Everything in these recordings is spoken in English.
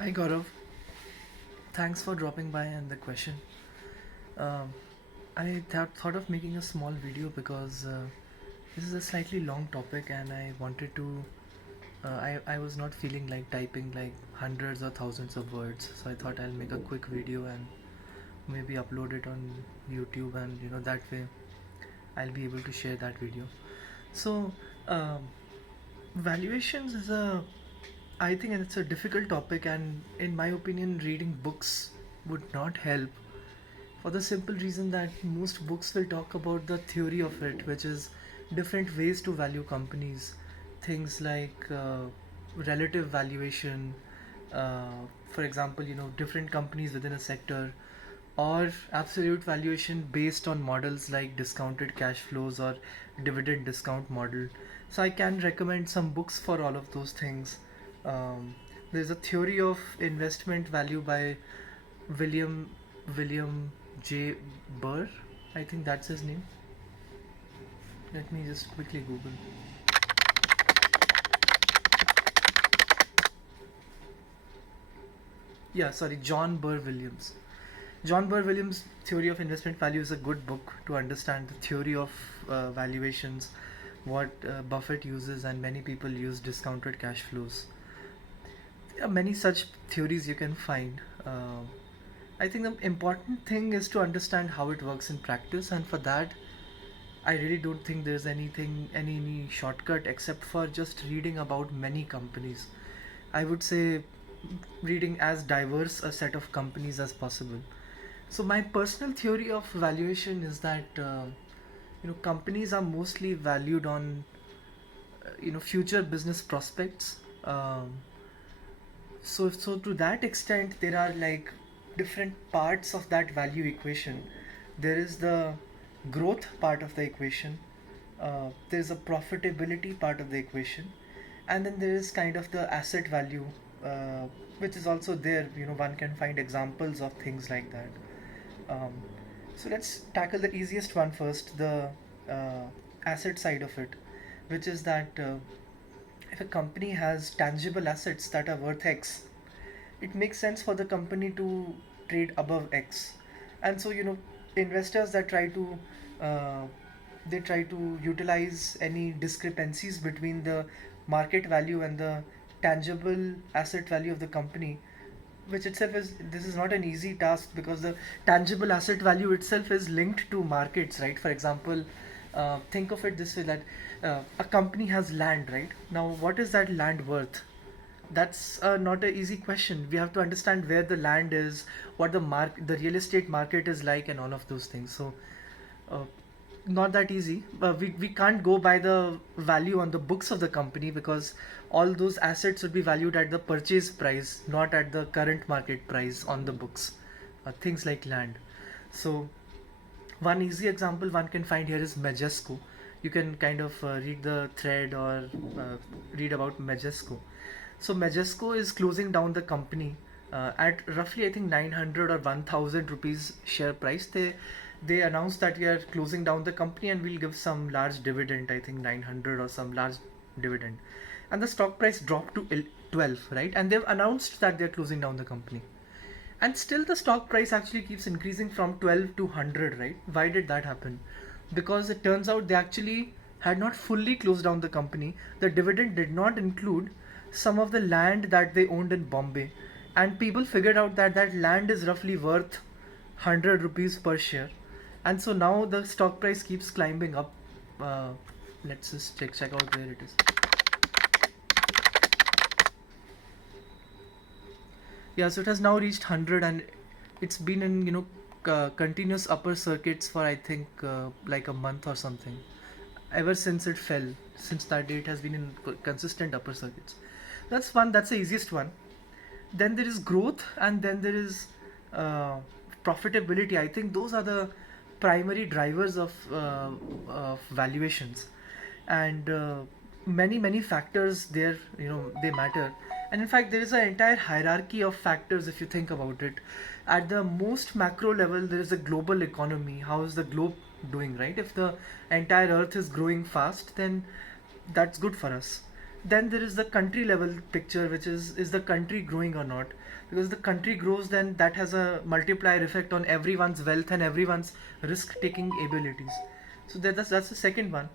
Hi Gaurav, thanks for dropping by and the question. Um, I thought of making a small video because this is a slightly long topic and I wanted to. I was not feeling like typing like hundreds or thousands of words, so I thought I'll make a quick video and maybe upload it on YouTube, and that way I'll be able to share that video. So, um, valuations is a I think it's a difficult topic, and in my opinion, reading books would not help for the simple reason that most books will talk about the theory of it, which is different ways to value companies. Things like relative valuation, for example, different companies within a sector, or absolute valuation based on models like discounted cash flows or dividend discount model. So I can recommend some books for all of those things. Um, there's a theory of investment value by William William J. Burr. I think that's his name. Let me just quickly Google. Yeah, sorry, John Burr Williams. John Burr Williams' Theory of Investment Value is a good book to understand the theory of valuations, what Buffett uses, and many people use discounted cash flows. There are many such theories you can find. I think the important thing is to understand how it works in practice, and for that, I really don't think there's any shortcut except for just reading about many companies. I would say reading as diverse a set of companies as possible. So my personal theory of valuation is that companies are mostly valued on future business prospects. So to that extent, there are like different parts of that value equation. There is the growth part of the equation. There is a profitability part of the equation, and then there is kind of the asset value, uh, which is also there. One can find examples of things like that. Um, so let's tackle the easiest one first, the uh, asset side of it, which is that if a company has tangible assets that are worth X, it makes sense for the company to trade above X. And so, investors that uh, try to utilize any discrepancies between the market value and the tangible asset value of the company, which itself is this is not an easy task because the tangible asset value itself is linked to markets, right? For example, think of it this way, that a company has land, right? Now what is that land worth? That's not an easy question. We have to understand where the land is, what the real estate market is like, and all of those things. So uh, not that easy. We can't go by the value on the books of the company because all those assets would be valued at the purchase price, not at the current market price on the books. Things like land. So one easy example one can find here is Majesco. You can kind of read the thread or read about Majesco. So Majesco is closing down the company at roughly I think 900 or 1000 rupees share price. They announced that we are closing down the company and we'll give some large dividend, I think 900 or some large dividend. And the stock price dropped to 12, right? And they've announced that they're closing down the company. And still the stock price actually keeps increasing from 12 to 100, right? Why did that happen? Because it turns out they actually had not fully closed down the company. The dividend did not include some of the land that they owned in Bombay. And people figured out that that land is roughly worth 100 rupees per share. And so now the stock price keeps climbing up. Uh, let's just check out where it is. Yeah, so it has now reached 100, and it's been in continuous upper circuits for I think like a month or something. Ever since it fell, since that day, it has been in consistent upper circuits. That's one. That's the easiest one. Then there is growth, and then there is uh, profitability. I think those are the primary drivers of valuations, and many factors there. They matter, and in fact there is an entire hierarchy of factors if you think about it. At the most macro level, there is a global economy. How is the globe doing, right? If the entire earth is growing fast, then that's good for us. Then there is the country level picture, which is the country growing or not? Because the country grows, then that has a multiplier effect on everyone's wealth and everyone's risk taking abilities. So that's the second one.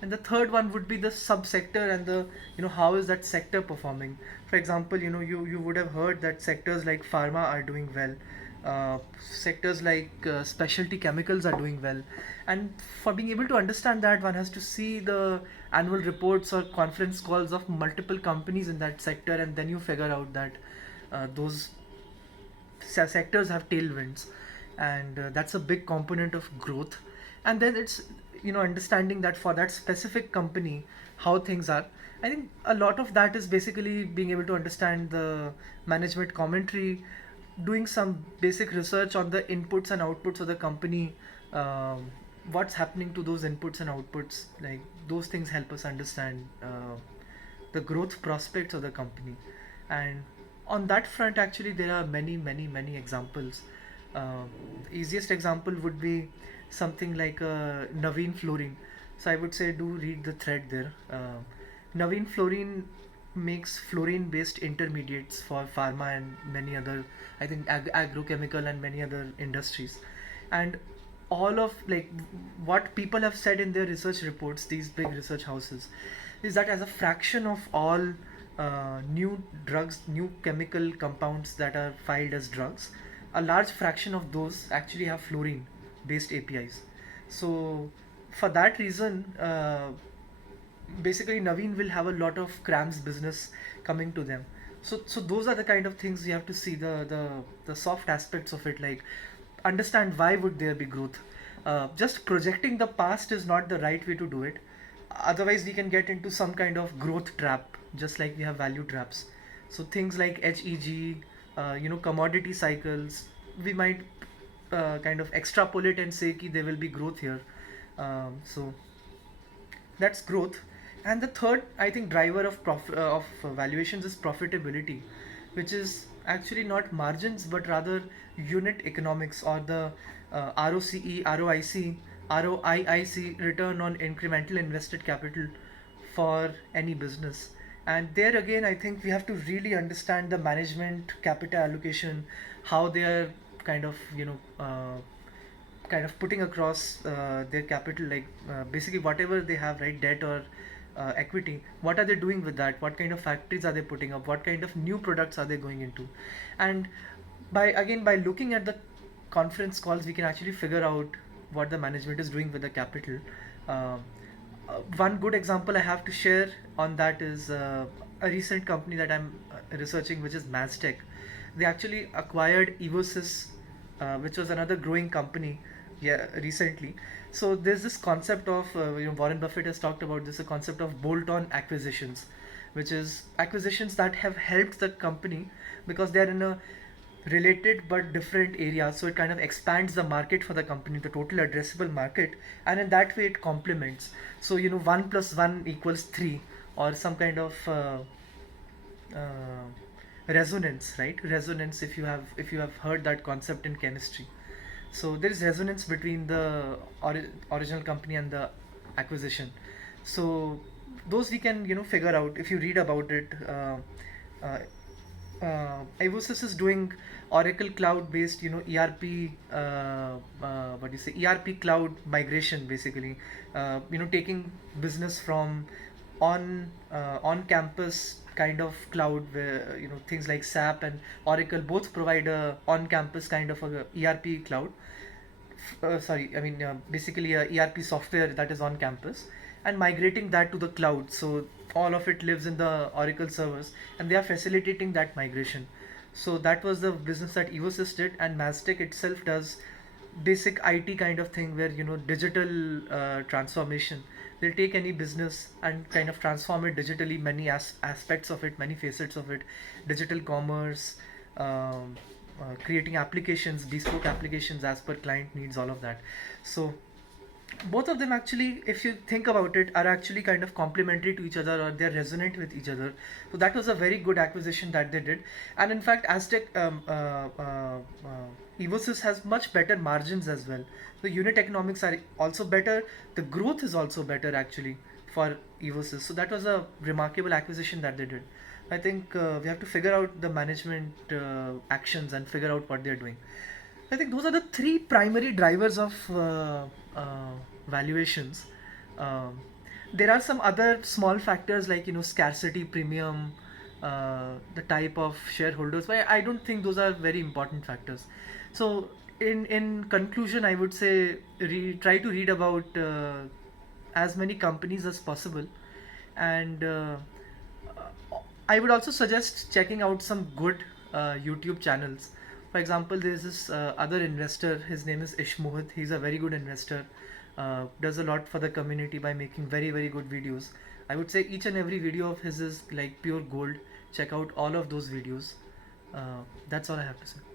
And the third one would be the subsector and the, how is that sector performing. For example, you would have heard that sectors like pharma are doing well, sectors like specialty chemicals are doing well. And for being able to understand that, one has to see the annual reports or conference calls of multiple companies in that sector, and then you figure out that those sectors have tailwinds, and that's a big component of growth. And then it's, understanding that for that specific company how things are. I think a lot of that is basically being able to understand the management commentary, doing some basic research on the inputs and outputs of the company, what's happening to those inputs and outputs. Like, those things help us understand the growth prospects of the company. And on that front, actually, there are many, many, many examples. uh, Easiest example would be something like Naveen Fluorine. So I would say, do read the thread there. Naveen Fluorine makes fluorine based intermediates for pharma and many other, I think, agrochemical and many other industries. And all of, like, what people have said in their research reports, these big research houses, is that as a fraction of all new drugs, new chemical compounds that are filed as drugs, a large fraction of those actually have fluorine based APIs. So for that reason, basically Naveen will have a lot of CRAMS business coming to them. So those are the kind of things you have to see, the soft aspects of it, like understand why would there be growth. Just projecting the past is not the right way to do it. Otherwise, we can get into some kind of growth trap, just like we have value traps. So things like HEG, commodity cycles, we might kind of extrapolate and say ki there will be growth here. So that's growth. And the third, I think, driver of valuations is profitability, which is actually not margins but rather unit economics, or the ROCE, ROIC, return on incremental invested capital for any business. And there again, I think we have to really understand the management capital allocation, how they are kind of, putting across their capital, like basically whatever they have, right, debt or equity, what are they doing with that, what kind of factories are they putting up, what kind of new products are they going into. And by looking at the conference calls, we can actually figure out what the management is doing with the capital. uh, One good example I have to share on that is a recent company that I'm researching, which is Maztec. They actually acquired Evosys, which was another growing company, yeah, recently. So there's this concept of, Warren Buffett has talked about this, a concept of bolt-on acquisitions, which is acquisitions that have helped the company because they're in a related but different areas. So it kind of expands the market for the company, the total addressable market, and in that way it complements. So, 1 plus 1 equals 3, or some kind of uh, resonance, right? Resonance, if you have heard that concept in chemistry. So there is resonance between the original company and the acquisition. So those we can, figure out if you read about it. Uh, Ivosys is doing Oracle Cloud based, ERP, what do you say, ERP cloud migration, basically. Taking business from on campus kind of cloud, where, things like SAP and Oracle both provide a on campus kind of a ERP cloud. Sorry, I mean, basically a ERP software that is on campus, and migrating that to the cloud. So all of it lives in the Oracle servers, and they are facilitating that migration. So that was the business that Evosys did, and Maztec itself does basic IT kind of thing, where, digital transformation. They'll take any business and kind of transform it digitally, many aspects of it, many facets of it, digital commerce, um, creating applications, bespoke applications as per client needs, all of that. So both of them actually, if you think about it, are actually kind of complementary to each other, or they're resonant with each other. So that was a very good acquisition that they did. And in fact, Aztec, Evosys has much better margins as well. The unit economics are also better, the growth is also better actually for Evosys. So that was a remarkable acquisition that they did. I think we have to figure out the management actions and figure out what they're doing. I think those are the three primary drivers of valuations. Um, there are some other small factors like scarcity premium, the type of shareholders, but I don't think those are very important factors. So in conclusion, I would say try to read about as many companies as possible, and I would also suggest checking out some good YouTube channels. For example, there's this other investor. His name is Ish Mohit. He's a very good investor. Does a lot for the community by making very very good videos. I would say each and every video of his is like pure gold. Check out all of those videos. That's all I have to say.